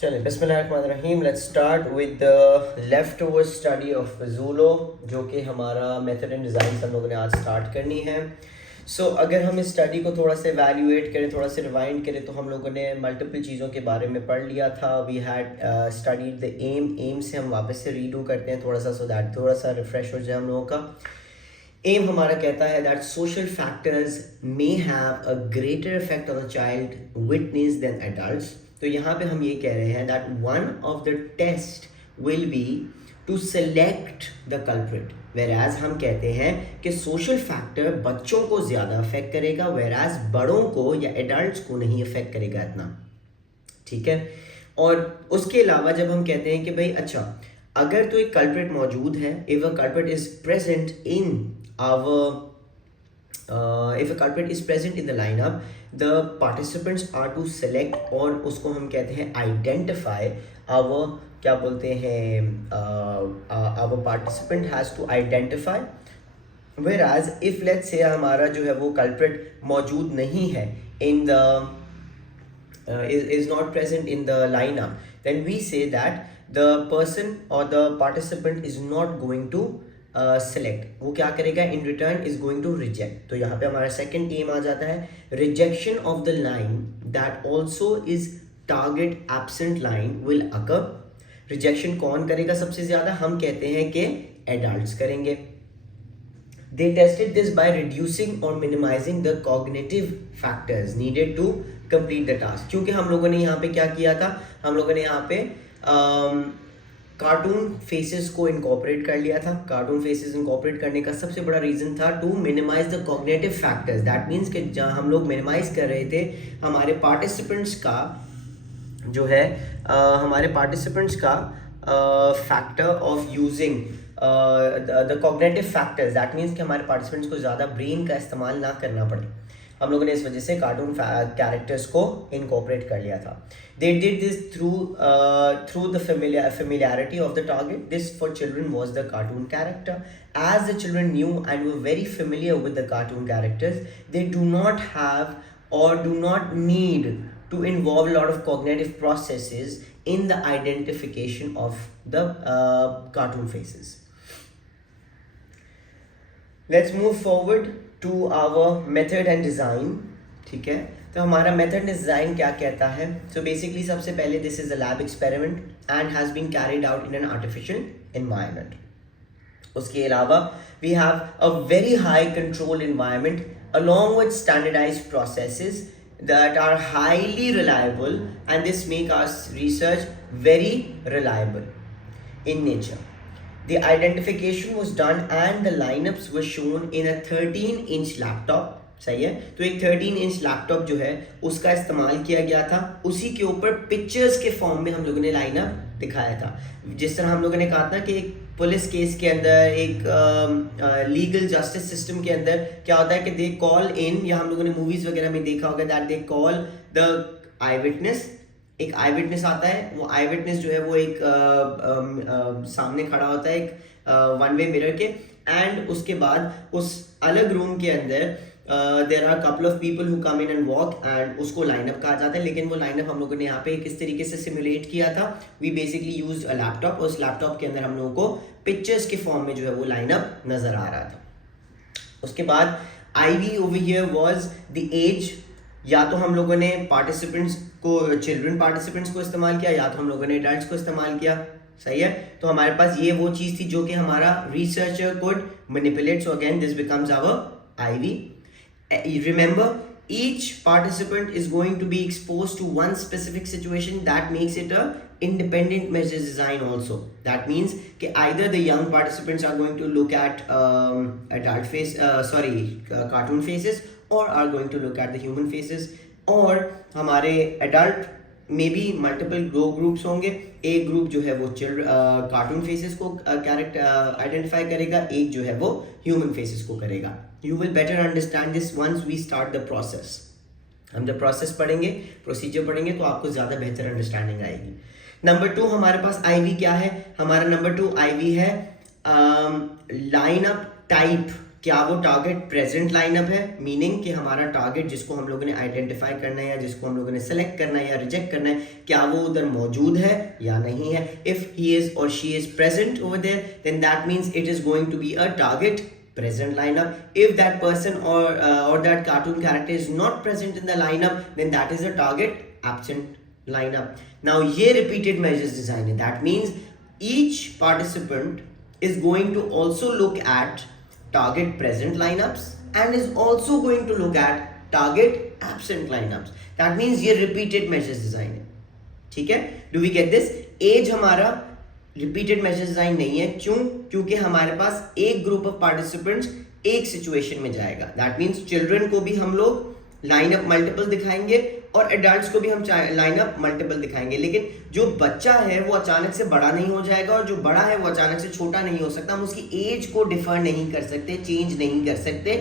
चलिए बिस्मिल्लाहिर्रहमानिर्रहीम। Let's start with the leftover study of ज़ूलो, जो कि हमारा मेथड एंड डिज़ाइन हम लोगों ने आज स्टार्ट करनी है। अगर हम इस स्टडी को थोड़ा सा एवेल्यूएट करें, थोड़ा सा रिवाइंड करें, तो हम लोगों ने मल्टीपल चीज़ों के बारे में पढ़ लिया था। We had studied the aim से हम वापस से रीडू करते हैं थोड़ा सा, सो दैट थोड़ा सा रिफ्रेश हो जाए हम लोगों का। एम हमारा कहता है that social factors may have a greater effect on a child witness than adults. तो यहाँ पे हम ये कह रहे हैं that one of the test will be to select the culprit, whereas हम कहते हैं कि सोशल फैक्टर बच्चों को ज़्यादा अफेक्ट करेगा, वेराज बड़ों को या एडल्ट्स को नहीं अफेक्ट करेगा इतना। ठीक है। और उसके अलावा जब हम कहते हैं कि भाई अच्छा, अगर तो एक कल्प्रिट मौजूद है, if a culprit is present in our if a culprit is present in the lineup, the participants are to select, और उसको हम कहते हैं identify our, क्या बोलते हैं, our participant has to identify, whereas if let's say हमारा जो है वो culprit मौजूद नहीं है in the is not present in the lineup, then we say that the person or the participant is not going to select. वो क्या करेगा, in return is going to reject. तो यहाँ पे हमारा सेकंड एम आ जाता है, rejection of the line that also is target absent line will occur. Rejection कौन करेगा सबसे ज्यादा, हम कहते हैं कि एडल्ट्स करेंगे। They tested this by reducing or minimizing the cognitive factors needed to complete the task. क्योंकि हम लोगों ने यहाँ पे क्या किया था, हम लोगों ने यहाँ पे कार्टून फेसेस को इनकॉर्पोरेट कर लिया था। कार्टून फेसेस इनकॉर्पोरेट करने का सबसे बड़ा रीजन था to minimise the cognitive factors. That means कि जहाँ हम लोग मिनिमाइज कर रहे थे हमारे पार्टिसिपेंट्स का जो है हमारे पार्टिसिपेंट्स का factor of using the cognitive factors. That means कि हमारे पार्टिसिपेंट्स को ज़्यादा ब्रेन का इस्तेमाल ना करना पड़े। हम लोगों ने इस वजह से कार्टून कैरेक्टर्स को इनकॉर्पोरेट कर लिया था। They did this through the familiarity of the target. This for children was the cartoon character. As the children knew and were very familiar with the cartoon characters, they do not have or do not need to involve a lot of cognitive processes in the identification of the cartoon faces. Let's move forward to our method and design. ठीक है, तो हमारा method design क्या कहता है। सो basically सबसे पहले this is a lab experiment and has been carried out in an artificial environment. उसके अलावा we have a very high control environment along with standardized processes that are highly reliable, and this make our research very reliable in nature. The identification was done and the lineups were shown in a 13-inch laptop. सही है, तो एक 13-इंच लैपटॉप जो है उसका इस्तेमाल किया गया था। उसी के ऊपर पिक्चर्स के फॉर्म में हम लोगों ने लाइनअप दिखाया था। जिस तरह हम लोगों ने कहा था कि एक पुलिस केस के अंदर, एक लीगल जस्टिस सिस्टम के अंदर क्या होता है कि दे कॉल इन, या हम लोगों ने मूवीज वगैरह में देखा होगा दैट दे कॉल द आई विटनेस। एक आई विटनेस आता है, वो आई विटनेस जो है वो एक सामने खड़ा होता है एक वन वे मिरर के, एंड उसके बाद उस अलग रूम के अंदर there are couple of people who come in and walk, and उसको लाइनअप कहा जाता है। लेकिन वो लाइनअप हम लोगों ने यहाँ पे किस तरीके से सिमुलेट किया था, we basically used a laptop. उस लैपटॉप के अंदर हम लोगों को पिक्चर्स के फॉर्म में जो है वो लाइनअप नजर आ रहा था। उसके बाद IV over here was the age. या तो हम लोगों ने पार्टिसिपेंट्स को, चिल्ड्रन पार्टिसिपेंट्स को इस्तेमाल किया, या तो हम लोगों ने एडल्ट्स को इस्तेमाल किया। सही है, तो हमारे पास ये वो चीज थी जो कि हमारा researcher could manipulate. So again this becomes our IV. Remember, each participant is going to be exposed to one specific situation that makes it a independent measure design also. That means कि either the young participants are going to look at adult face, cartoon faces, or are going to look at the human faces, और हमारे adult में भी multiple groups होंगे। एक ग्रुप जो है वो कार्टून फेसेस को कैरेक्टर आइडेंटिफाई करेगा, एक जो है वो ह्यूमन फेसेस को करेगा। You will better understand this once we start the process. हम जब प्रोसेस पढ़ेंगे, प्रोसीजर पढ़ेंगे, तो आपको ज़्यादा बेहतर अंडरस्टैंडिंग आएगी। नंबर 2 हमारे पास आईवी क्या है, हमारा नंबर 2 आईवी है लाइनअप टाइप क्या वो टारगेट प्रेजेंट लाइनअप है, मीनिंग कि हमारा टारगेट जिसको हम लोगों ने आइडेंटिफाई करना है या जिसको हम लोगों ने सेलेक्ट करना है या रिजेक्ट करना है, क्या वो उधर मौजूद है या नहीं है. इफ ही इज और she is present over there, then that means it is going to be a target present lineup. If that person or that cartoon character is not present in the lineup, then that is a target absent lineup. Now ये repeated measures design है. That means each participant is going to also look at target present lineups and is also going to look at target absent lineups. That means ये repeated measures design है. ठीक है, do we get this. As हमारा repeated measure design नहीं है. क्यों? क्योंकि हमारे पास एक ग्रुप ऑफ पार्टिसिपेंट्स एक सिचुएशन में जाएगा. दैट मींस चिल्ड्रन को भी हम लोग लाइनअप मल्टीपल दिखाएंगे और एडल्ट्स को भी हम लाइनअप मल्टीपल दिखाएंगे. लेकिन जो बच्चा है वो अचानक से बड़ा नहीं हो जाएगा और जो बड़ा है वो अचानक से छोटा नहीं हो सकता. हम उसकी एज को डिफर नहीं कर सकते, चेंज नहीं कर सकते.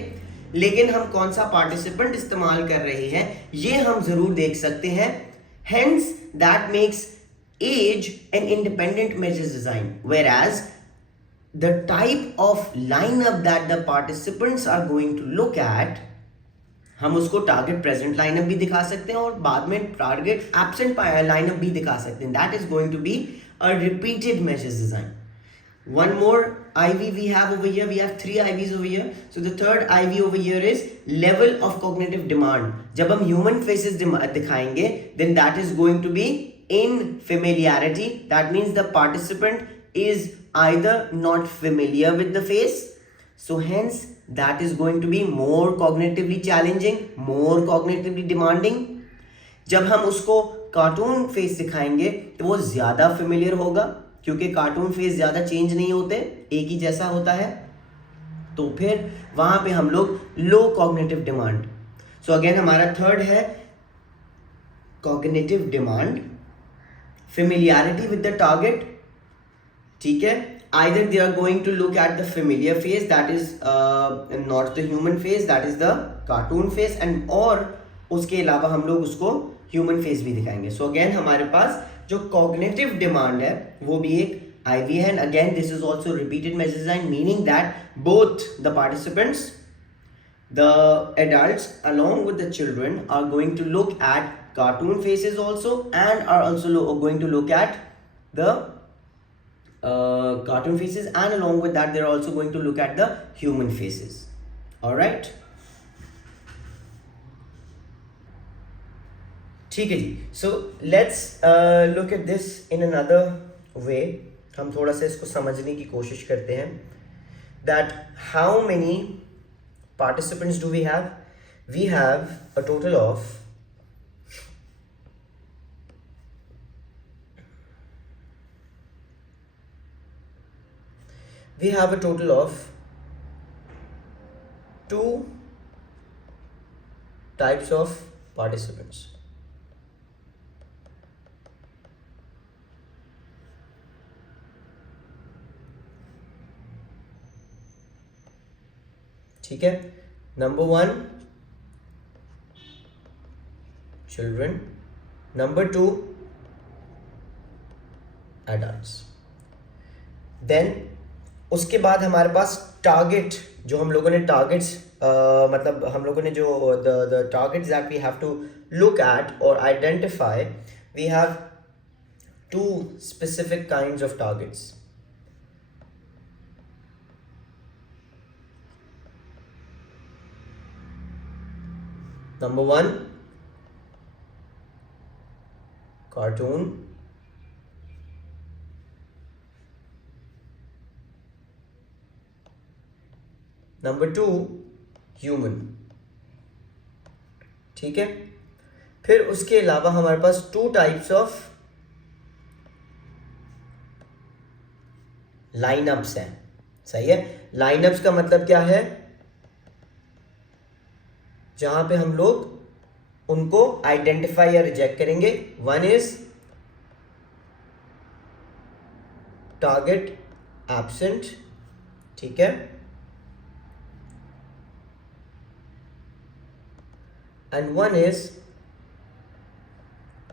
लेकिन हम कौन सा पार्टिसिपेंट इस्तेमाल कर रहे हैं ये हम जरूर देख सकते हैं. Hence, that makes age an independent measures design, whereas the type of lineup that the participants are going to look at, हम उसको टारगेट प्रेजेंट लाइनअप भी दिखा सकते हैं और बाद में टारगेट एब्सेंट लाइनअप भी दिखा सकते हैं. That is going to be a repeated measures design. One more IV we have over here. We have 3 IVs over here. So the third IV over here is level of cognitive demand. जब हम human faces दिखाएंगे, then that is going to be in familiarity. That means the participant is either not familiar with the face. So hence that is going to be more cognitively challenging, more cognitively demanding. जब हम उसको cartoon face दिखाएंगे तो वो ज्यादा फेमिलियर होगा क्योंकि cartoon face ज्यादा चेंज नहीं होते, एक ही जैसा होता है. तो फिर वहां पे हम लोग लो कॉग्निटिव डिमांड. सो अगेन हमारा थर्ड है cognitive demand, familiarity with the target. ठीक है, either they are going to look at the familiar face, that is not the human face, that is the cartoon face, and और उसके अलावा हम लोग उसको ह्यूमन फेस भी दिखाएंगे. सो अगेन हमारे पास जो कॉग्निटिव डिमांड है वो भी एक आईवी है. And again this is also repeated measure design, meaning that both the participants, the adults along with the children are going to look at cartoon faces also and are also going to look at the cartoon faces, and along with that they're also going to look at the human faces. All right, ठीक है जी. So let's look at this in another way. हम थोड़ा सा इसको समझने की कोशिश करते हैं. That how many participants do we have? We have a total of two types of participants. ठीक है, number 1 children, number 2 adults. Then उसके बाद हमारे पास टारगेट, जो हम लोगों ने टारगेट्स मतलब हम लोगों ने जो the targets that we have to look at और identify, we have 2 specific kinds of targets. Number 1, cartoon. Number 2, human. ठीक है, फिर उसके अलावा हमारे पास 2 टाइप्स ऑफ लाइनअप्स हैं. सही है, लाइनअप्स का मतलब क्या है? जहां पे हम लोग उनको आइडेंटिफाई या रिजेक्ट करेंगे. 1 इज टारगेट एब्सेंट. ठीक है, एंड 1 is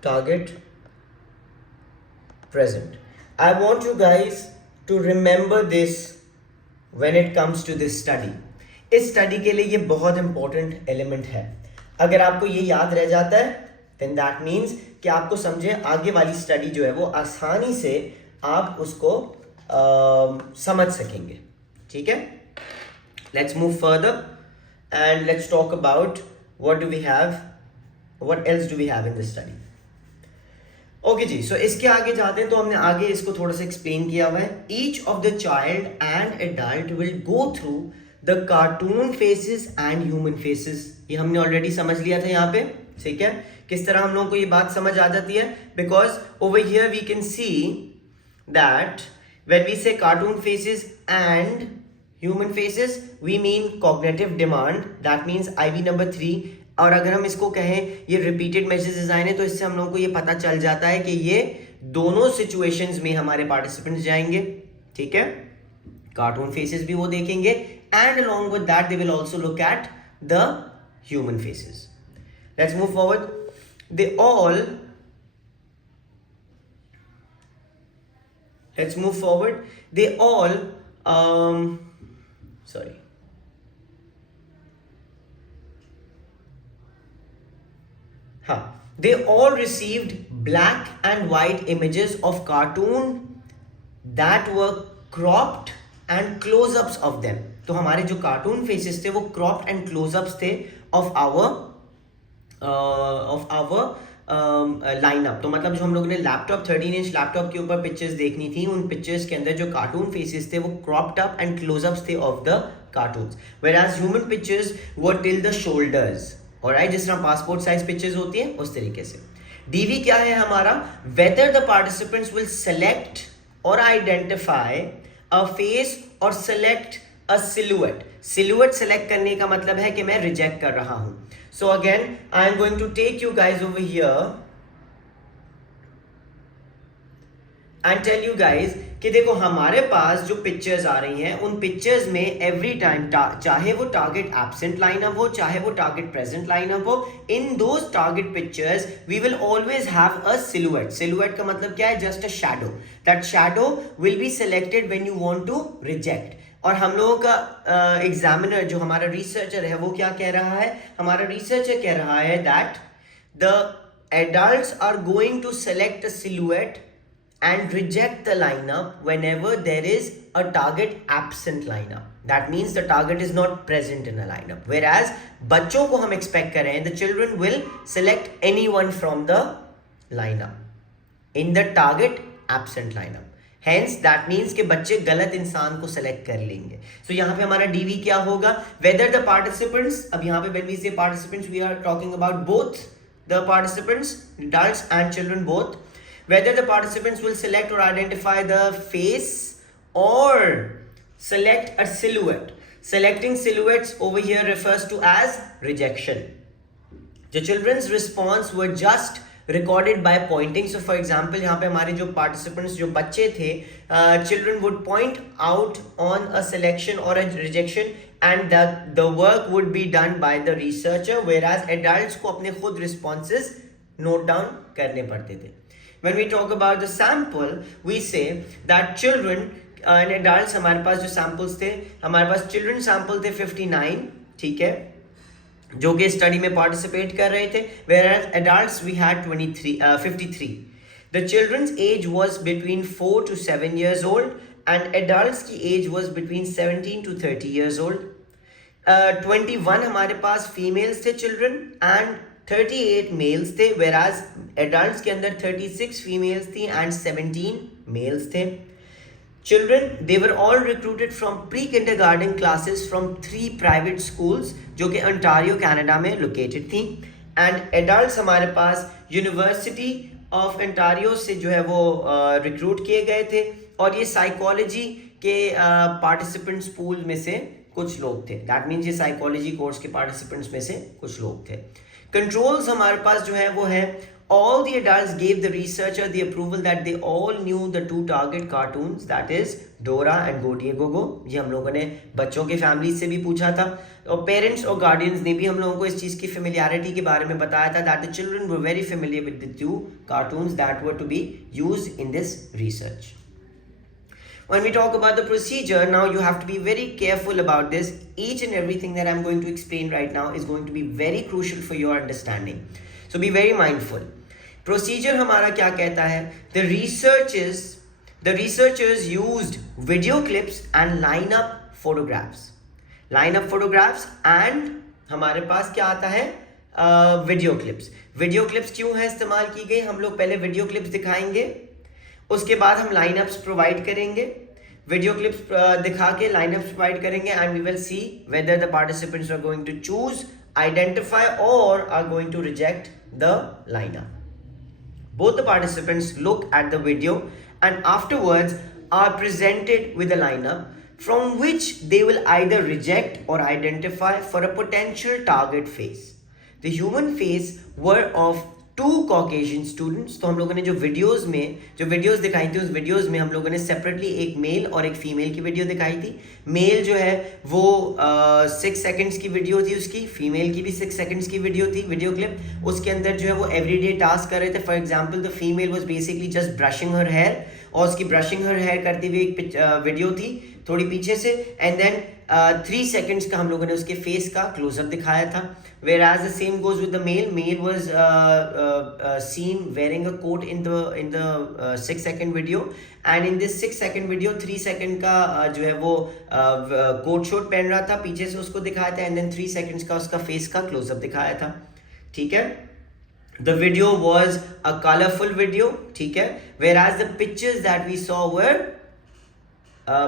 target present. I want you guys to remember this when it comes to this study. इस स्टडी के लिए ये बहुत इंपॉर्टेंट एलिमेंट है। अगर आपको ये याद रह जाता है देन दैट मीन्स कि आपको समझे आगे वाली स्टडी जो है वो आसानी से आप उसको समझ सकेंगे। ठीक है, let's move further and let's talk about what else do we have in this study. Okay जी, सो इसके आगे जाते हैं तो हमने आगे इसको थोड़ा सा एक्सप्लेन किया हुआ है। Each of the child and adult will go through the cartoon faces and human faces. ये हमने ऑलरेडी समझ लिया था यहाँ पे। ठीक है, किस तरह हम लोगों को ये बात समझ आ जाती है, because over here we can see that when we say cartoon faces and human faces we mean cognitive demand, that means IB number 3। और अगर हम इसको कहें ये रिपीटेड मैसेज डिजाइन है तो इससे हम लोगों को ये पता चल जाता है कि ये दोनों सिचुएशंस में हमारे पार्टिसिपेंट्स जाएंगे। ठीक है, कार्टून फेसेस भी वो देखेंगे and along with that they will also look at the human faces. Let's move forward. They all sorry they all received black and white images of cartoon that were cropped and close-ups of them। तो हमारे जो cartoon faces थे वो cropped and close-ups थे of our lineup. तो मतलब जो हम लोगों ने लैपटॉप 13 इंच लैपटॉप के ऊपर पिक्चर्स देखनी थी, उन पिक्चर्स के अंदर जो कार्टून फेसेस थे वो क्रॉप्ड अप एंड क्लोज-अप्स थे of the cartoons, whereas human pictures were till the shoulders. Alright, जिस तरह पासपोर्ट साइज पिक्चर्स होती हैं उस तरीके से। DV क्या है हमारा, weather the participants will select और आइडेंटिफाई अ फेस और select a silhouette. Silhouette select करने का मतलब है कि मैं रिजेक्ट कर रहा हूं। So again, I am going to take you guys over here and tell you guys कि देखो हमारे पास जो पिक्चर्स आ रही हैं उन पिक्चर्स में एवरी टाइम चाहे वो टारगेट एब्सेंट लाइनअप हो चाहे वो टारगेट प्रेजेंट लाइनअप हो, in those target pictures we will always have a silhouette. Silhouette का मतलब क्या है, just a shadow. That shadow will be selected when you want to reject. और हम लोगों का एग्जामिनर जो हमारा रिसर्चर है वो क्या कह रहा है, हमारा रिसर्चर कह रहा है that the adults are going to select a silhouette and reject the lineup whenever there is a target absent lineup. That means the target is not present in a lineup. Whereas बच्चों को हम expect कर रहे हैं, the children will select anyone from the lineup in the target absent lineup. Hence that means कि बच्चे गलत इंसान को select कर लेंगे। So यहाँ पे हमारा DV क्या होगा, whether the participants, अब यहाँ पे when we say participants we are talking about both the participants, adults and children both, whether the participants will select or identify the face or select a silhouette. Selecting silhouettes over here refers to as rejection. The children's response were just recorded by pointing. So for example यहाँ पे हमारे जो participants जो बच्चे थे, children would point out on a selection or a rejection and the work would be done by the researcher, whereas adults को अपने खुद responses note down करने पड़ते थे। When we talk about the sample, we say that children and adults, हमारे पास जो samples थे, हमारे पास children sample थे 59, ठीक है, जो कि स्टडी में participate कर रहे थे, whereas adults we had 53. The children's age was between 4 to 7 years old and adults की age was between 17 to 30 years old. 21 हमारे पास females थे children and 38 मेल्स थे, whereas adults के अंदर 36 फीमेल्स थी and 17 मेल्स थे। Children, they were all recruited from pre-kindergarten classes from 3 private schools जो कि Ontario, Canada में located थी। And adults हमारे पास University of Ontario से जो है वो recruit किए गए थे, और ये psychology के participants pool में से कुछ लोग थे। That means ये psychology course के participants में से कुछ लोग थे। कंट्रोल्स हमारे पास जो है वो है, all the adults gave the researcher the approval that they all knew the 2 target cartoons, that is Dora and Go Diego Go। ये हम लोगों ने बच्चों के फैमिली से भी पूछा था, और पेरेंट्स और गार्डियंस ने भी हम लोगों को इस चीज़ की फेमिलियरिटी के बारे में बताया था, that the children were very familiar with the 2 cartoons that were to be used in this research। When we talk about the procedure, now you have to be very careful about this. Each and everything that I'm going to explain right now is going to be very crucial for your understanding. So be very mindful. Procedure हमारा क्या कहता है? The researchers used video clips and line up photographs and हमारे पास क्या आता है? Video clips क्यों है इस्तेमाल की गई? हम लोग पहले वीडियो क्लिप्स दिखाएंगे, उसके बाद हम लाइनअप्स प्रोवाइड करेंगे, वीडियो क्लिप्स दिखा के लाइनअप्स प्रोवाइड करेंगे, and we will see whether the participants are going to choose, identify और are going to reject the lineup. Both the participants look at the video and afterwards are presented with a lineup from which they will either reject or identify for a potential target face. The human face were of two Caucasian students. तो हम लोगों ने जो वीडियोस दिखाई थी, उस वीडियोस में हम लोगों ने सेपरेटली एक मेल और एक फीमेल की वीडियो दिखाई थी. मेल जो है वो 6 सेकंड्स की वीडियो थी उसकी, फीमेल की भी 6 सेकंड्स की वीडियो थी, वीडियो क्लिप. उसके अंदर जो है वो एवरीडे टास्क कर रहे थे. For example the female was basically just brushing her hair, और उसकी ब्रशिंग हर हेयर करते हुए एक वीडियो थी थोड़ी पीछे से, एंड देन 3 सेकंड्स का हम लोगों ने उसके फेस का क्लोजअप दिखाया था. Whereas the same goes with the male. Male was seen wearing a coat in the 6-second video, and in this 6-second video 3 second का जो है वो कोट शोट पहन रहा था, पीछे से उसको दिखाया था, and then 3 seconds का उसका फेस का क्लोजअप दिखाया था. ठीक है. The video was a colorful video. ठीक है. Whereas the pictures that we saw were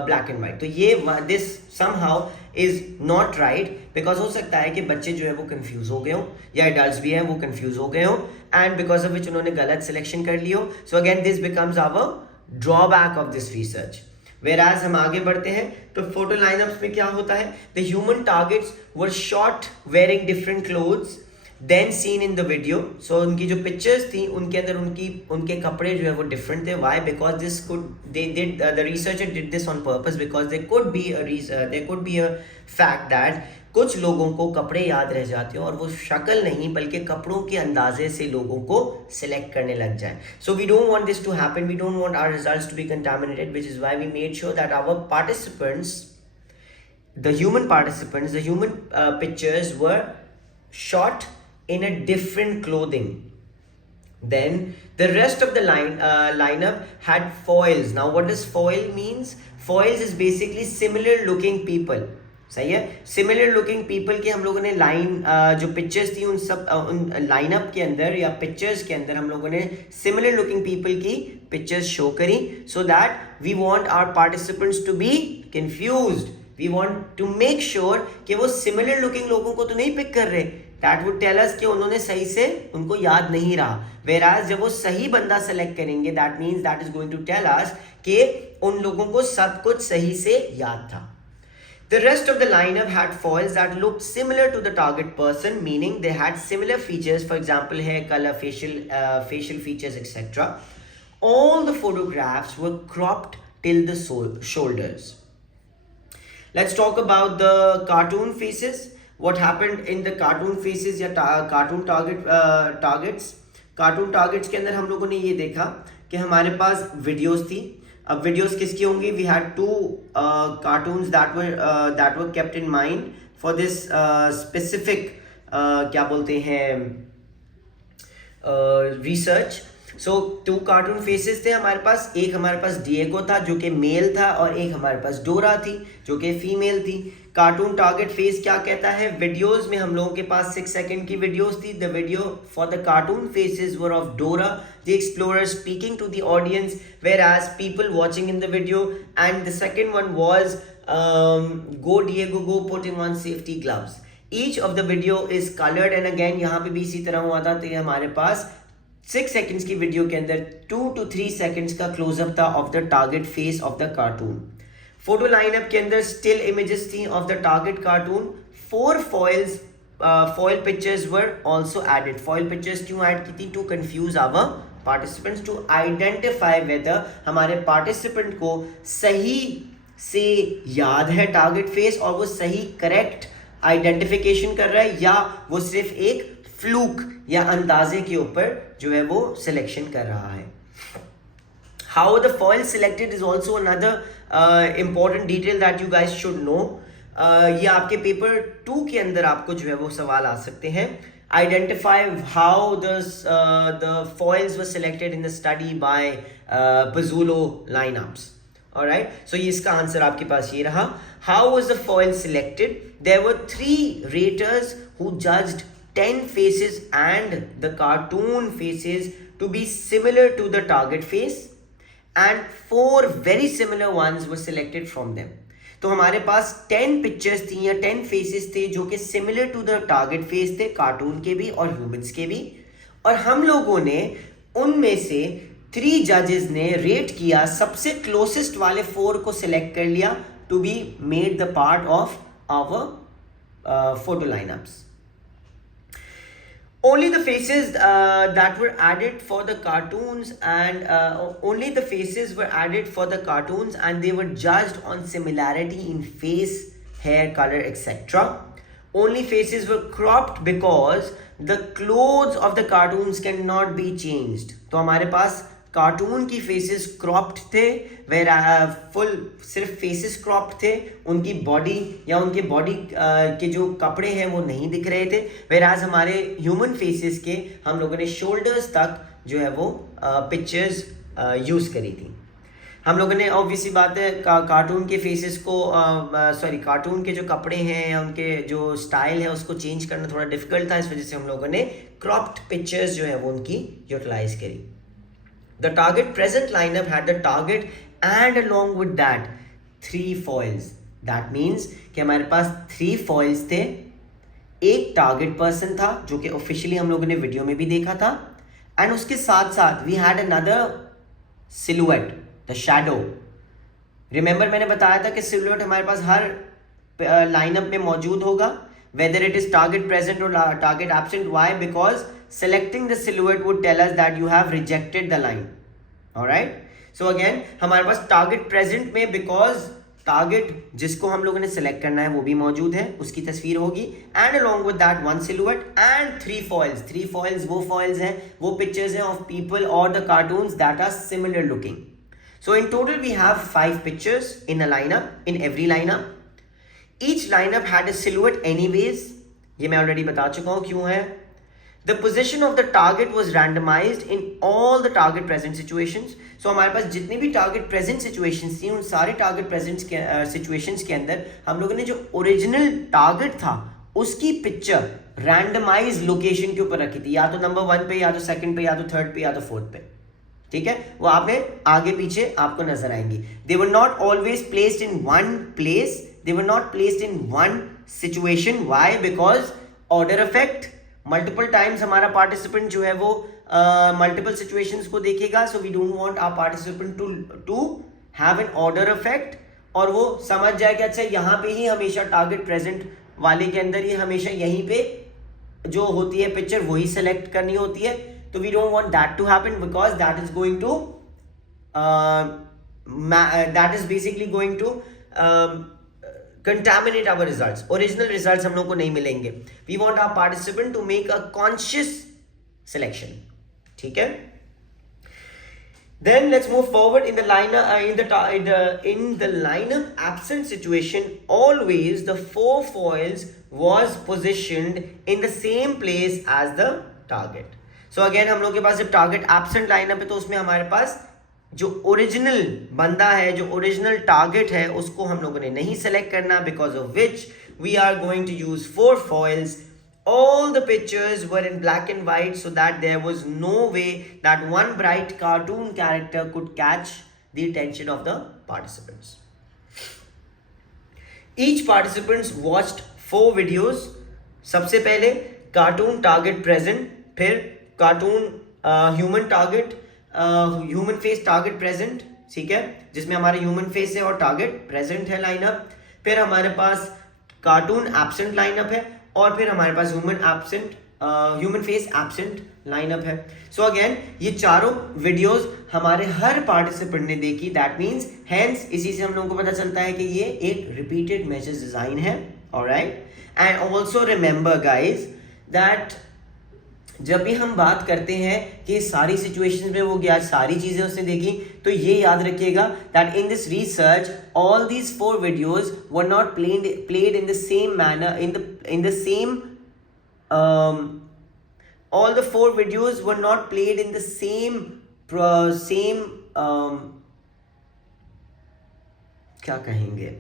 black and white. तो ये this somehow is not right, because हो सकता है कि बच्चे जो है वो कंफ्यूज हो गए हो, या एडल्ट्स भी हैं वो कंफ्यूज हो गए हो, एंड बिकॉज ऑफ विच उन्होंने गलत सिलेक्शन कर लियो. So again this becomes our drawback of this research. Whereas हम आगे बढ़ते हैं तो फोटो लाइनअप्स में क्या होता है? The human targets were shot wearing different clothes than seen in the video. So उनकी जो पिक्चर्स थी उनके अंदर उनके कपड़े जो है वो डिफरेंट थे. Why? Because this could the researcher did this on purpose, because there could be a fact that कुछ लोगों को कपड़े याद रह जाते हैं और वो शक्ल नहीं बल्कि कपड़ों के अंदाजे से लोगों को सिलेक्ट करने लग जाए. So we don't want this to happen. We don't want our results to be contaminated, which is why we made sure that our participants, the human pictures were shot in a different clothing. Then the rest of the lineup had foils. Now what does foil means? Foils is basically similar looking people. सही है. Similar looking people की हम लोगों ने जो पिक्चर्स थी उन लाइनअप के अंदर या पिक्चर्स के अंदर हम लोगों ने सिमिलर लुकिंग पीपल की पिक्चर्स शो करी, so that we want our participants to be confused. We want to make sure कि वो सिमिलर लुकिंग लोगों को तो नहीं पिक कर रहे. दैट वुड टेल अस कि उन्होंने सही से उनको याद नहीं रहा. Whereas जब वो सही बंदा सेलेक्ट करेंगे, that means that is going to tell us कि उन लोगों को सब कुछ सही से याद था. The rest of the lineup had foils that looked similar to the target person, meaning they had similar features, for example, hair color, facial features, etc. All the photographs were cropped till the shoulders. Let's talk about the cartoon faces. What happened in the cartoon faces या cartoon targets? Cartoon targets के अंदर हम लोगों ने ये देखा कि हमारे पास videos थी. अब वीडियोस किसकी होंगी? We had 2 cartoons that were kept in mind for this specific क्या बोलते हैं रिसर्च. सो 2 कार्टून फेसेस थे हमारे पास. एक हमारे पास डिएगो था जो कि मेल था, और एक हमारे पास डोरा थी जो कि फीमेल थी. कार्टून टारगेट फेस क्या कहता है? वीडियोस में हम लोगों के पास 6 सेकंड की वीडियोस थी. The video for the cartoon faces were of Dora the Explorer speaking to the audience, whereas people watching in the video. And the second one was go Diego go putting on safety gloves. Each of the video is colored, and again यहाँ पे भी इसी तरह हुआ था. तो ये हमारे पास 6 सेकंड्स की वीडियो के अंदर 2 to 3 सेकंड्स का क्लोजअप था of the target face of the cartoon. Photo lineup के अंदर स्टिल इमेजेस थी of the target cartoon. 4 foil pictures were also added. Foil pictures क्यों ऐड की थी? To confuse our participants, to identify whether हमारे participant को सही से याद है टारगेट फेस और वो सही करेक्ट आइडेंटिफिकेशन कर रहा है, या वो सिर्फ एक फ्लूक या अंदाजे के ऊपर जो है वो सिलेक्शन कर रहा है. How the foil selected is also another important detail that you guys should know. ये आपके पेपर 2 के अंदर आपको जो है वो सवाल आ सकते हैं. Identify how the foils were selected in the study by Pizzulo lineups. Alright, so ये इसका आंसर आपके पास ये रहा. How was the foil selected? There were 3 raters who judged 10 faces and the cartoon faces to be similar to the target face, and 4 very similar ones were selected from them. तो हमारे पास 10 पिक्चर्स थी या 10 फेसेस थे जो कि similar to the target face थे, cartoon के भी और ह्यूमंस के भी. और हम लोगों ने उनमें से 3 जजेस ने रेट किया, सबसे क्लोजेस्ट वाले 4 को सिलेक्ट कर लिया to be made the part of our photo lineups. Only the faces that were added for the cartoons and only the faces were added for the cartoons, and they were judged on similarity in face, hair color, etc. Only faces were cropped because the clothes of the cartoons cannot be changed. तो हमारे पास कार्टून की faces cropped थे, where full सिर्फ faces cropped थे, उनकी बॉडी या उनके बॉडी के जो कपड़े हैं वो नहीं दिख रहे थे. वेर एज हमारे ह्यूमन फेसेस के हम लोगों ने शोल्डर्स तक जो है वो पिक्चर्स यूज़ करी थी. हम लोगों ने ऑब्वियसली बात है कार्टून के फेसेस को कार्टून के जो कपड़े हैं या उनके जो स्टाइल है उसको चेंज करना थोड़ा डिफिकल्ट था, इस वजह से हम लोगों ने क्रॉप्ड पिक्चर्स जो है वो उनकी यूटिलाइज करी. The target present lineup had the target and along with that 3 foils. That means कि हमारे पास 3 foils थे, एक टारगेट पर्सन था जो कि ऑफिशियली हम लोगों ने वीडियो में भी देखा था, एंड उसके साथ साथ we had another silhouette, the shadow. Remember मैंने बताया था कि सिलुएट हमारे पास हर लाइनअप में मौजूद होगा, whether it is target present or target absent. Why? Because selecting the silhouette would tell us that you have rejected the line. Alright, so again हमारे पास target present में because target जिसको हम लोगों ने select करना है वो भी मौजूद है, उसकी तस्वीर होगी, and along with that 1 silhouette and 3 foils. 3 foils वो foils हैं, वो pictures हैं of people or the cartoons that are similar looking. So in total we have 5 pictures in a lineup, in every lineup. Each lineup had a silhouette anyways. ये मैं already बता चुका हूँ क्यों है. The position of the target was randomized in all the target present situations. So हमारे पास जितनी भी target present situations थी, उन सारे target present situations के अंदर हम लोगों ने जो original target था उसकी picture randomized location के ऊपर रखी थी, या तो number 1 पे, या तो 2nd पे, या तो 3rd पे, या तो 4th पे. ठीक है, वो आपने आगे पीछे आपको नजर आएंगी. They were not always placed in one place. They were not placed in one situation. Why? Because order effect. Multiple times हमारा participant जो है वो multiple situations को देखेगा. So we don't want our participant to have an order effect, और वो समझ जाए कि अच्छा यहाँ पे ही हमेशा target present वाले के अंदर ही हमेशा यहीं पे जो होती है पिक्चर वही सेलेक्ट करनी होती है. तो we don't want that to happen because that is going to that is basically going to contaminate our results. Original results हम लोग को नहीं मिलेंगे. We want our participant to make a conscious selection. ठीक है? Then let's move forward in the lineup. In the lineup absent situation, always the 4 foils was positioned in the same place as the target. So again हम लोग के पास जब target absent lineup है तो उसमें हमारे पास जो ओरिजिनल बंदा है, जो ओरिजिनल टारगेट है, उसको हम लोगों ने नहीं सेलेक्ट करना, because of which we are going to use 4 foils. All the pictures were in black and white so that there was no way that one bright cartoon character could catch the attention of the participants. Each participants watched 4 videos. सबसे पहले cartoon target present, फिर cartoon human target, human face target present, ठीक है, जिसमें हमारे human face है और target present है लाइनअप. फिर हमारे पास कार्टून एब्सेंट लाइनअप है, और फिर हमारे पास ह्यूमन फेस एब्सेंट लाइनअप है. सो अगेन ये चारों वीडियोस हमारे हर पार्टिसिपेंट ने देखी. दैट मीन्स हेंस इसी से हम लोगों को पता चलता है कि ये एक रिपीटेड मैसेज डिजाइन है. Alright, and also remember guys that जब भी हम बात करते हैं कि सारी सिचुएशंस में वो गया, सारी चीज़ें उसने देखी, तो ये याद रखिएगा that in this research all these 4 videos were not played in the same manner, in the same all the 4 videos were not played in the same क्या कहेंगे,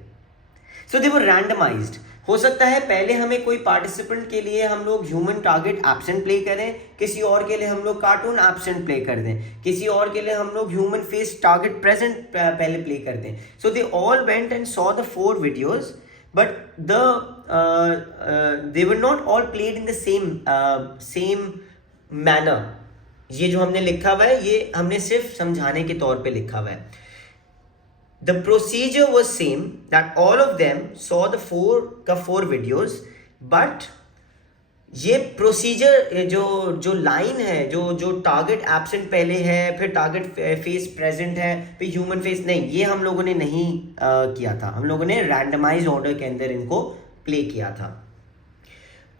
सो दे वर रैंडमाइज्ड। हो सकता है पहले हमें कोई पार्टिसिपेंट के लिए हम लोग ह्यूमन टारगेट एब्सेंट प्ले करें, किसी और के लिए हम लोग कार्टून एब्सेंट प्ले कर दें, किसी और के लिए हम लोग ह्यूमन फेस टारगेट प्रेजेंट पहले प्ले कर दें। So they all went and saw the 4 videos, but they were not all played in the same manner। ये जो हमने लिखा हुआ है ये हमने सिर्फ समझाने के तौर पे लिखा हुआ है। The procedure was same, that all of them saw the 4 videos, but ये प्रोसीजर जो लाइन है, जो टारगेट एब्सेंट पहले है, फिर टारगेट फेस प्रेजेंट है, फिर ह्यूमन फेस, नहीं, ये हम लोगों ने नहीं किया था। हम लोगों ने रैंडमाइज ऑर्डर के अंदर इनको प्ले किया था।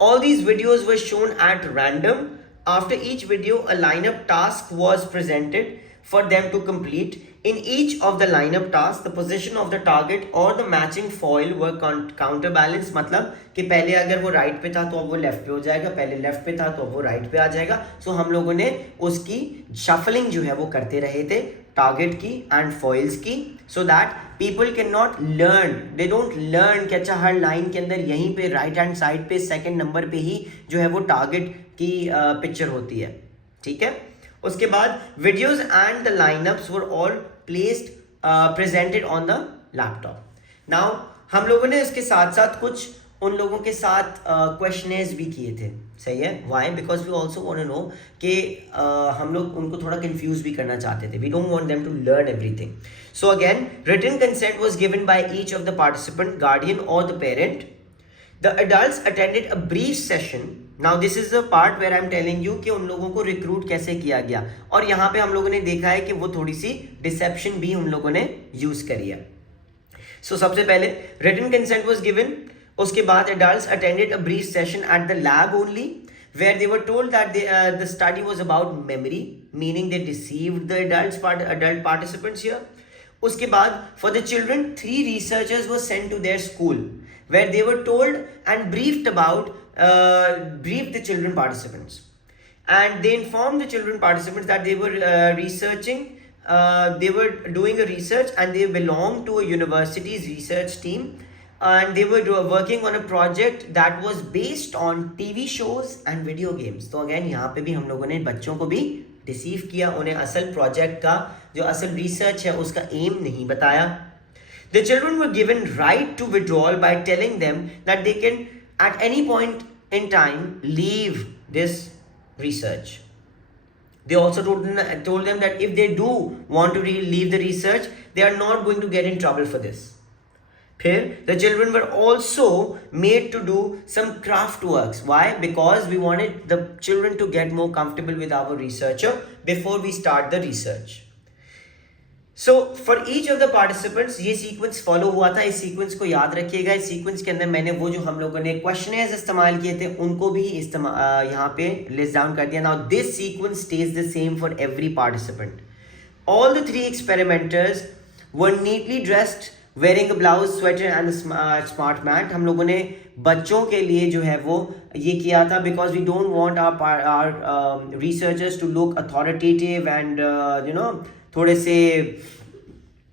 All these videos were shown at random. After each video, a lineup task was presented for them to complete. In each of the lineup tasks, the position of the target or the matching foil were counterbalanced। मतलब कि पहले अगर वो राइट पे था तो अब वो लेफ्ट पे हो जाएगा, पहले लेफ्ट पे था तो अब वो राइट पे आ जाएगा। सो हम लोगों ने उसकी शफलिंग जो है वो करते रहे थे, टारगेट की एंड फॉइल्स की, so that people can not learn, they don't learn कि अच्छा हर लाइन के अंदर यहीं पे राइट हैंड साइड पे सेकंड नंबर पे ही जो है वो टारगेट की पिक्चर होती है। ठीक है, उसके बाद videos and the line-ups were all placed presented on the laptop. Now हम लोगों ने इसके साथ साथ कुछ उन लोगों के साथ क्वेश्चनेस भी किए थे। सही है, why? Because we also want to know कि हम लोग उनको थोड़ा कंफ्यूज भी करना चाहते थे। We don't want them to learn everything. So again written consent was given by each of the participant, guardian और the parent. The adults attended a brief session. Now this is the part where I'm telling you कि उन लोगों को रिक्रूट कैसे किया गया, और यहाँ पे हम लोगों ने देखा है कि वो थोड़ी सी डिसेप्शन भी हम लोगों ने यूज करी है। सो सबसे पहले रिटन कंसेंट वाज गिवन, उसके बाद adults attended a brief session at the lab only, where they were told that the study was about memory, meaning they deceived the adult participants here. उसके बाद for the children, 3 researchers were sent to their school, where they were told and briefed the children participants, and they informed the children participants that they were they were doing a research and they belonged to a university's research team, and they were working on a project that was based on TV shows and video games। तो अगेन यहाँ पे भी हम लोगों ने बच्चों को भी डिसीव किया, उन्हें असल प्रोजेक्ट का जो असल रिसर्च है उसका एम नहीं बताया। The children were given right to withdrawal by telling them that they can at any point in time leave this research. They also told them that if they do want to leave the research, they are not going to get in trouble for this. Here, the children were also made to do some craft works. Why? Because we wanted the children to get more comfortable with our researcher before we start the research. So for each of the participants ये sequence follow हुआ था। इस सीक्वेंस को याद रखिएगा। इस सीक्वेंस के अंदर मैंने वो जो हम लोगों ने क्वेश्चनेयर्स इस्तेमाल किए थे उनको भी यहाँ पे लिस्ट डाउन कर दिया। Now this sequence stage the same for every participant. All the 3 experimenters were neatly dressed, wearing a blouse, sweater and smart mat. हम लोगों ने बच्चों के लिए जो है वो ये किया था because we don't want our researchers to look authoritative and you know थोड़े से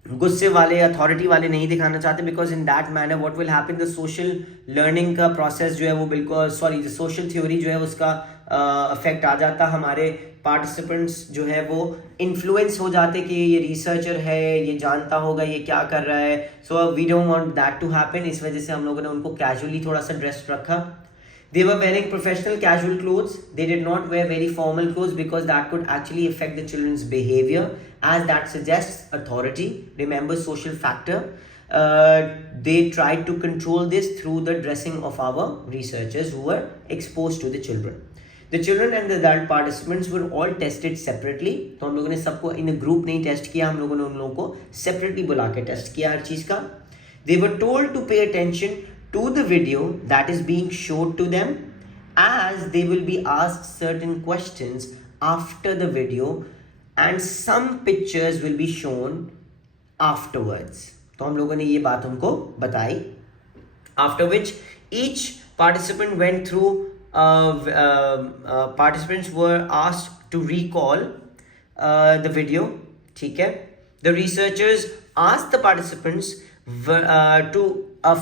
गुस्से वाले, अथॉरिटी वाले नहीं दिखाना चाहते, because in that manner what will happen, the social learning का प्रोसेस जो है वो बिल्कुल द सोशल थ्योरी जो है उसका अफेक्ट आ जाता। हमारे पार्टिसिपेंट्स जो है वो इन्फ्लुएंस हो जाते कि ये रिसर्चर है, ये जानता होगा ये क्या कर रहा है। So we don't want that to happen. इस वजह से हम लोगों ने उनको कैजुअली थोड़ा सा ड्रेस रखा। They were wearing professional casual clothes. They did not wear very formal clothes because that could actually affect the children's behavior, as that suggests authority. Remember social factor. They tried to control this through the dressing of our researchers who were exposed to the children. The children and the adult participants were all tested separately. तो हम लोगों ने सबको in a group नहीं टेस्ट किया, हम लोगों ने उन लोगों को separately बुला के टेस्ट किया हर चीज़ का। They were told to pay attention to the video that is being showed to them as they will be asked certain questions after the video and some pictures will be shown afterwards. तो हम लोगों ने ये बात उनको बताई. After which each participant went through participants were asked to recall the video. ठीक है. The researchers asked the participants to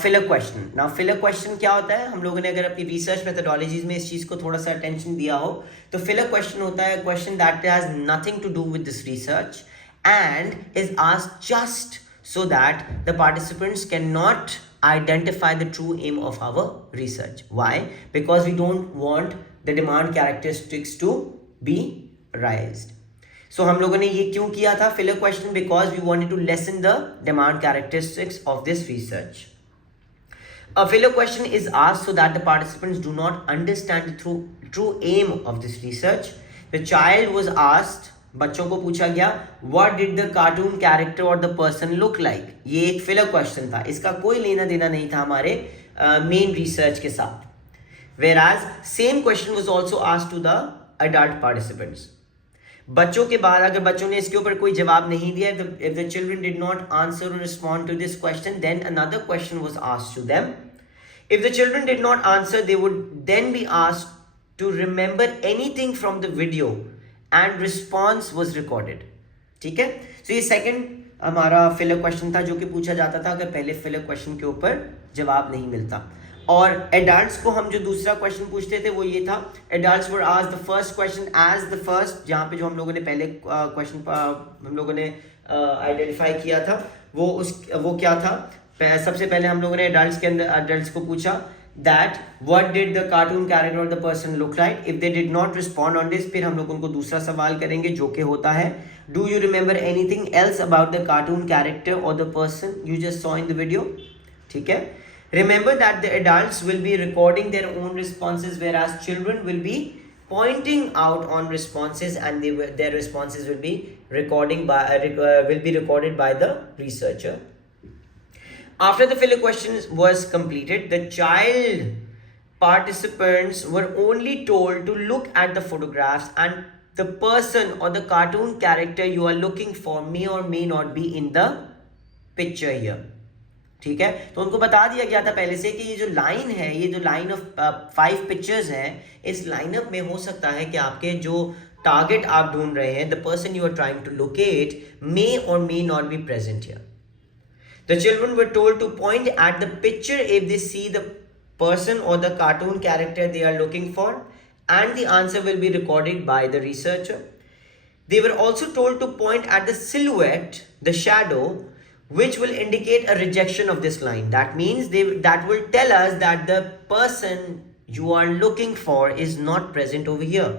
fill a question. Now fill a question क्या होता है? हम लोगों ने अगर अपनी research methodologies में इस चीज़ को थोड़ा सा attention दिया हो तो fill a question होता है question that has nothing to do with this research and is asked just so that the participants cannot identify the true aim of our research. Why? Because we don't want the demand characteristics to be raised. So हम लोगों ने ये क्यों किया था fill a question? Because we wanted to lessen the demand characteristics of this research. A filler question is asked so that the participants do not understand the true aim of this research. The child was asked, बच्चों को पूछा गया, what did the cartoon character or the person look like? ये एक filler question था, इसका कोई लेना देना नहीं था हमारे main research के साथ. Whereas same question was also asked to the adult participants. बच्चों के बाद अगर बच्चों ने इसके ऊपर कोई जवाब नहीं दिया, if the children did not answer or respond to this question, then another question was asked to them. If the children did not answer, they would then be asked to remember anything from the video and response was recorded. ठीक है. So ये second हमारा filler question था जो कि पूछा जाता था अगर पहले filler question के ऊपर जवाब नहीं मिलता. और adults को हम जो दूसरा question पूछते थे वो ये था, adults were asked the first question as the first, जहाँ पे जो हम लोगों ने पहले question हम लोगों ने identify किया था वो क्या था. सबसे पहले हम लोगों ने adults को पूछा that what did the cartoon character or the person look like. If they did not respond on this, फिर हम लोग उनको दूसरा सवाल करेंगे जो कि होता है, do you remember anything else about the cartoon character or the person you just saw in the video. ठीक है. Remember that the adults will be recording their own responses whereas children will be pointing out on responses and their responses will be recorded by the researcher. After the filler question was completed, the child participants were only told to look at the photographs and the person or the cartoon character you are looking for may or may not be in the picture here. ठीक है. तो उनको बता दिया गया था पहले से कि ये जो लाइन है, ये जो लाइन ऑफ 5 पिक्चर्स हैं, इस लाइनअप में हो सकता है कि आपके जो टारगेट आप ढूंढ रहे हैं, the person you are trying to locate may or may not be present here. The children were told to point at the picture if they see the person or the cartoon character they are looking for, and the answer will be recorded by the researcher. They were also told to point at the silhouette, the shadow, which will indicate a rejection of this line. That means that will tell us that the person you are looking for is not present over here.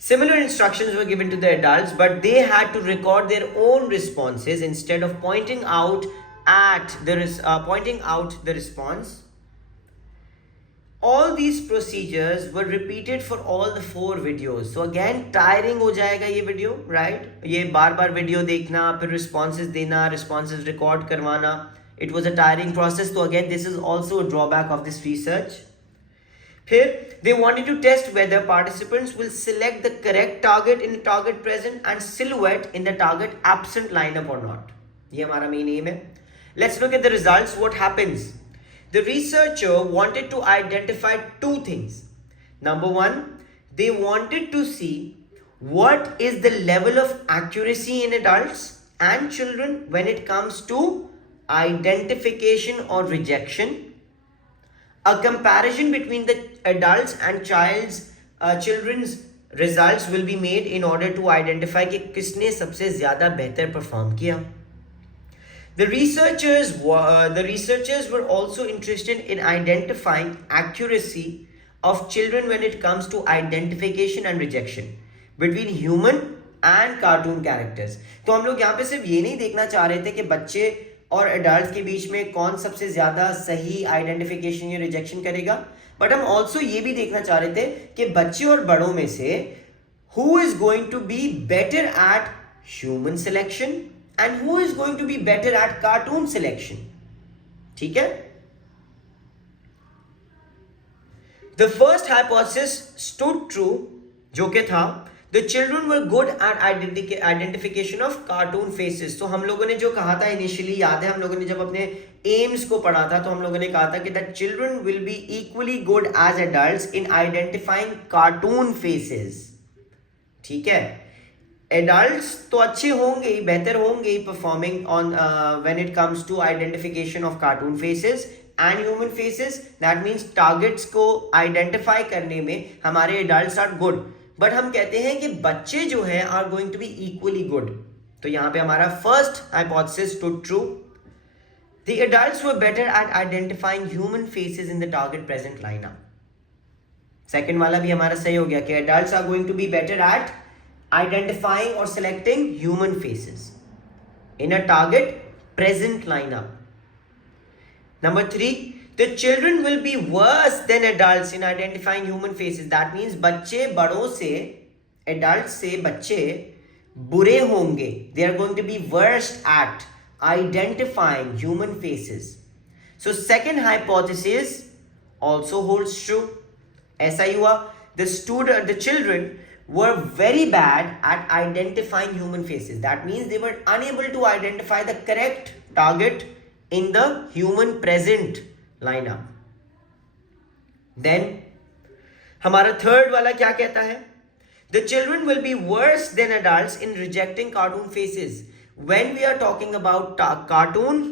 Similar instructions were given to the adults, but they had to record their own responses instead of pointing out the response. All these procedures were repeated for all the 4 videos. So again, tiring हो जाएगा ये video, right? ये बार-बार video देखना, फिर responses देना, responses record करवाना. It was a tiring process. So again, this is also a drawback of this research. Here, they wanted to test whether participants will select the correct target in the target present and silhouette in the target absent lineup or not. ये हमारा main aim है. Let's look at the results. What happens? The researcher wanted to identify 2 things. Number 1, they wanted to see what is the level of accuracy in adults and children when it comes to identification or rejection. A comparison between the adults and children's results will be made in order to identify कि किसने सबसे ज़्यादा बेहतर perform किया. The researchers were also interested in identifying accuracy of children when it comes to identification and rejection between human and cartoon characters. तो हम लोग यहाँ पे सिर्फ ये नहीं देखना चाह रहे थे कि बच्चे और एडल्ट के बीच में कौन सबसे ज़्यादा सही आइडेंटिफिकेशन या रिजेक्शन करेगा, बट हम ऑल्सो ये भी देखना चाह रहे थे कि बच्चे और बड़ों में से who is going to be better at human selection and who is going to be better at cartoon selection. ठीक है. The first hypothesis stood true, जो कि था the children were good at identification of cartoon faces. तो हम लोगों ने जो कहा था इनिशियली, याद है हम लोगों ने जब अपने एम्स को पढ़ा था, तो हम लोगों ने कहा था कि that children will be equally good as adults in identifying cartoon faces. ठीक है, एडल्ट्स तो अच्छे होंगे ही, बेहतर होंगे ही performing on when it comes to identification of cartoon faces and human faces. That means targets को आइडेंटिफाई करने में हमारे एडल्ट्स आर गुड, बट हम कहते हैं कि बच्चे जो हैं are going to be equally good. तो यहां पे हमारा first hypothesis stood true, the adults were better at identifying human faces in the target present lineup. Second वाला भी हमारा सही हो गया कि adults are going to be better at identifying or selecting human faces in a target present lineup. Number 3, the children will be worse than adults in identifying human faces. That means बच्चे बड़ों से, adults से बच्चे बुरे होंगे. They are going to be worse at identifying human faces. So second hypothesis also holds true. ऐसा ही हुआ, the children were very bad at identifying human faces. That means they were unable to identify the correct target in the human present lineup. Then हमारा थर्ड वाला क्या कहता है? The children will be worse than adults in rejecting cartoon faces. When we are talking about cartoon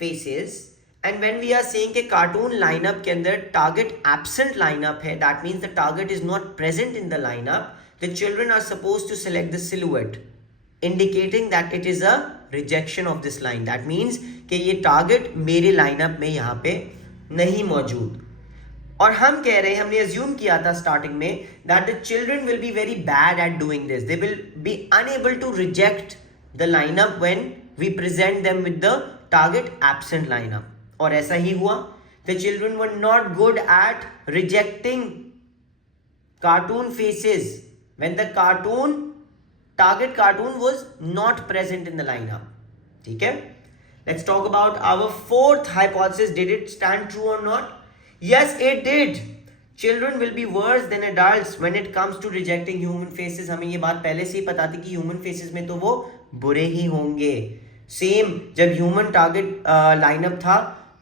faces and when we are saying कि cartoon lineup के अंदर target absent lineup है, that means the target is not present in the lineup. The children are supposed to select the silhouette, indicating that it is a rejection of this line. That means कि ये target मेरे lineup में यहाँ पे नहीं मौजूद। और हम कह रहे हैं, हमने assume किया था starting में that the children will be very bad at doing this. They will be unable to reject the lineup when we present them with the target absent lineup. और ऐसा ही हुआ। The children were not good at rejecting cartoon faces when the target cartoon was not present in the lineup. ठीक है, let's talk about our fourth hypothesis. Did it stand true or not? Yes, it did. Children will be worse than adults when it comes to rejecting human faces. हमें ये बात पहले से ही पता थी कि human faces में तो वो बुरे ही होंगे। सेम जब human target lineup था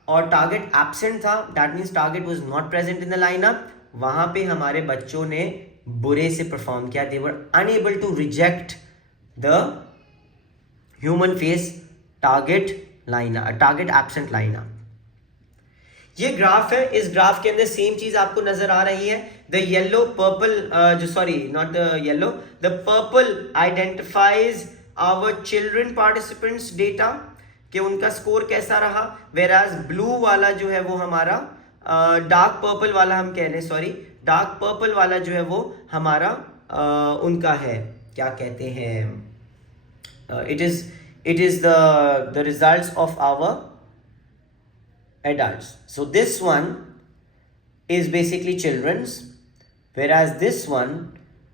और target absent था, that means target was not present in the lineup, वहां पे हमारे बच्चों ने बुरे से परफॉर्म किया. They were unable to reject the human face target absent lineup. ये ग्राफ है, इस ग्राफ के अंदर सेम चीज आपको नजर आ रही है. The yellow purple not the yellow, the purple identifies our children participants data कि उनका स्कोर कैसा रहा, वेराज ब्लू वाला जो है वो हमारा डार्क पर्पल वाला हम कह रहे हैं, सॉरी डार्क पर्पल वाला जो है वो हमारा उनका है, क्या कहते हैं, it is the results of our adults. So this one is basically children's, whereas this one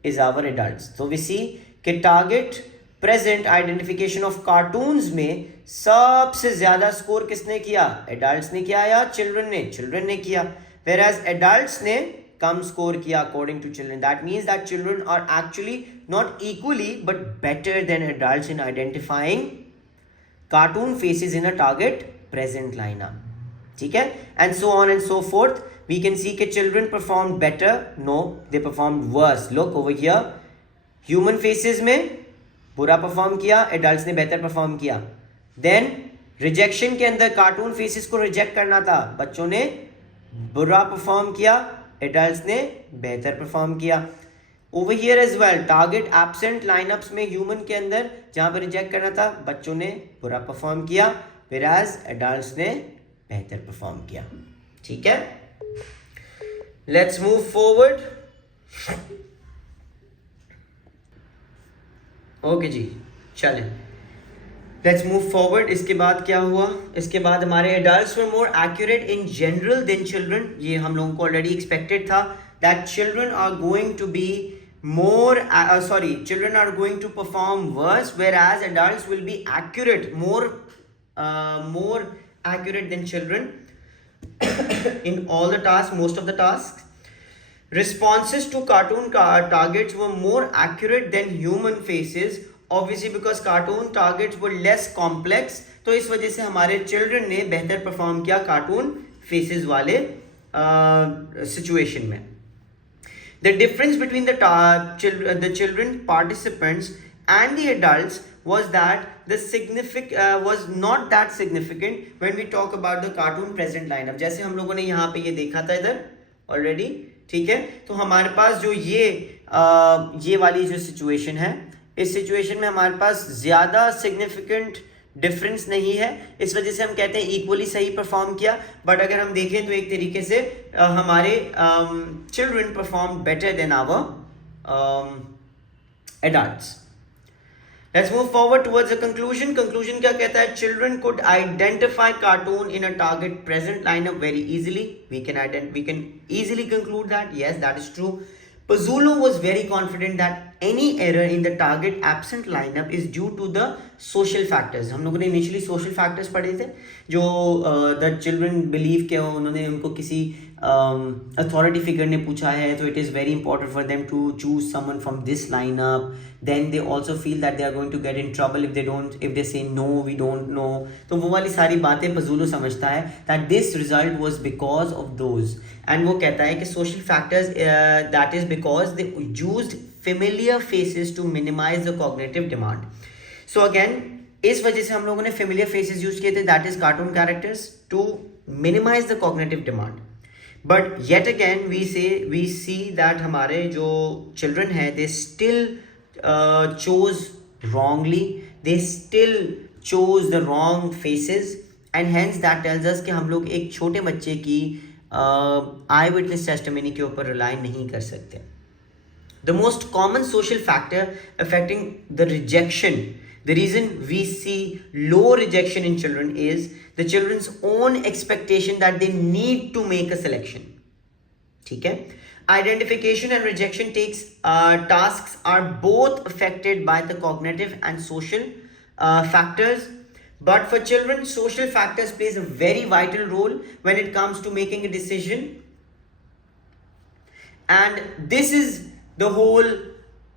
is our adults. So we see कि target present identification of cartoons में सबसे ज्यादा स्कोर किसने किया, एडल्ट्स ने किया या चिल्ड्रन ने किया, whereas adults ने कम स्कोर किया according to children. That means that children are actually not equally but better than adults in identifying cartoon faces in a target present lineup. ठीक है, and so on and so forth. We can see कि children performed better, no, they performed worse. Look over here, human faces में बुरा परफॉर्म किया, एडल्ट्स ने बेहतर perform किया. Then rejection के अंदर कार्टून फेसेस को रिजेक्ट करना था, बच्चों ने बुरा परफॉर्म किया, एडल्ट्स ने बेहतर परफॉर्म किया. Over here as well, target absent lineups में ह्यूमन के अंदर जहां पर रिजेक्ट करना था, बच्चों ने बुरा परफॉर्म किया, व्हेरेज एडल्ट्स ने बेहतर परफॉर्म किया. ठीक है, लेट्स मूव फॉरवर्ड. ओके जी, चलें, लेट्स मूव फॉरवर्ड. इसके बाद क्या हुआ, इसके बाद हमारे adults were more accurate in general than children. ये हम लोगों को ऑलरेडी एक्सपेक्टेड था that children are going to be more children are going to perform worse, whereas adults will be accurate, more accurate than children in all the tasks, most of the tasks. responses to cartoon targets were more accurate than human faces, obviously because cartoon targets were less complex. तो इस वजह से हमारे चिल्ड्रन ने बेहतर perform किया cartoon faces वाले सिचुएशन में. The difference between the children participants and the adults was that was not that significant when we talk about the cartoon present lineup. जैसे हम लोगों ने यहाँ पे ये देखा था इधर already, ठीक है. तो हमारे पास जो ये वाली जो सिचुएशन है, इस सिचुएशन में हमारे पास ज़्यादा सिग्निफिकेंट डिफरेंस नहीं है. इस वजह से हम कहते हैं इक्वली सही परफॉर्म किया. बट अगर हम देखें तो एक तरीके से हमारे children perform better than our adults. Let's move forward towards a conclusion. Conclusion क्या कहता है? Children could identify cartoon in a target present lineup very easily. We can easily conclude that yes, that is true. Pazulo was very confident that any error in the target absent lineup is due to the social factors. हम लोगों ने initially social factors पढ़े थे जो the children believe कि उन्होंने उनको किसी authority figure ने पूछा है तो it is very important for them to choose someone from this lineup. Then they also feel that they are going to get in trouble if they say no, we don't know. तो वो वाली सारी बातें पजूलो समझता है that this result was because of those. And वो कहता है कि social factors that is because they used familiar faces to minimize the cognitive demand. So again इस वजह से हम लोगों ने familiar faces use किए थे, that is cartoon characters, to minimize the cognitive demand. But yet again we see that हमारे जो children हैं they still chose wrongly, they still chose the wrong faces, and hence that tells us कि हम लोग एक छोटे बच्चे की आई विटनेस टेस्टिमनी के ऊपर रिलाई नहीं कर सकते. The most common social factor affecting the rejection, the reason we see low rejection in children is the children's own expectation that they need to make a selection. ठीक है. Identification and rejection tasks are both affected by the cognitive and social factors. But for children, social factors plays a very vital role when it comes to making a decision. And this is the whole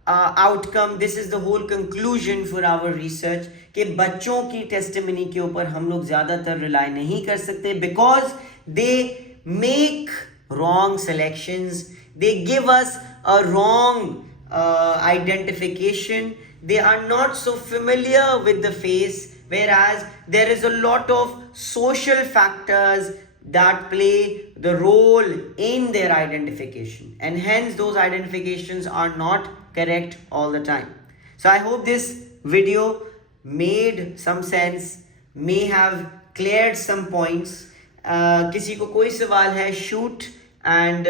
outcome, this is the whole conclusion for our research कि बच्चों की testimony के ऊपर हम लोग ज़्यादातर rely नहीं कर सकते because they make wrong selections, they give us a wrong identification, they are not so familiar with the face, whereas there is a lot of social factors that play the role in their identification, and hence those identifications are not correct all the time. So I hope this video made some sense, may have cleared some points. किसी को कोई सवाल है shoot and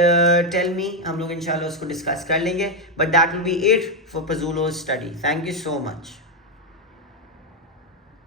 tell me, हम लोग इंशाल्लाह उसको डिस्कस कर लेंगे. But that will be it for Pazulo's study. Thank you so much.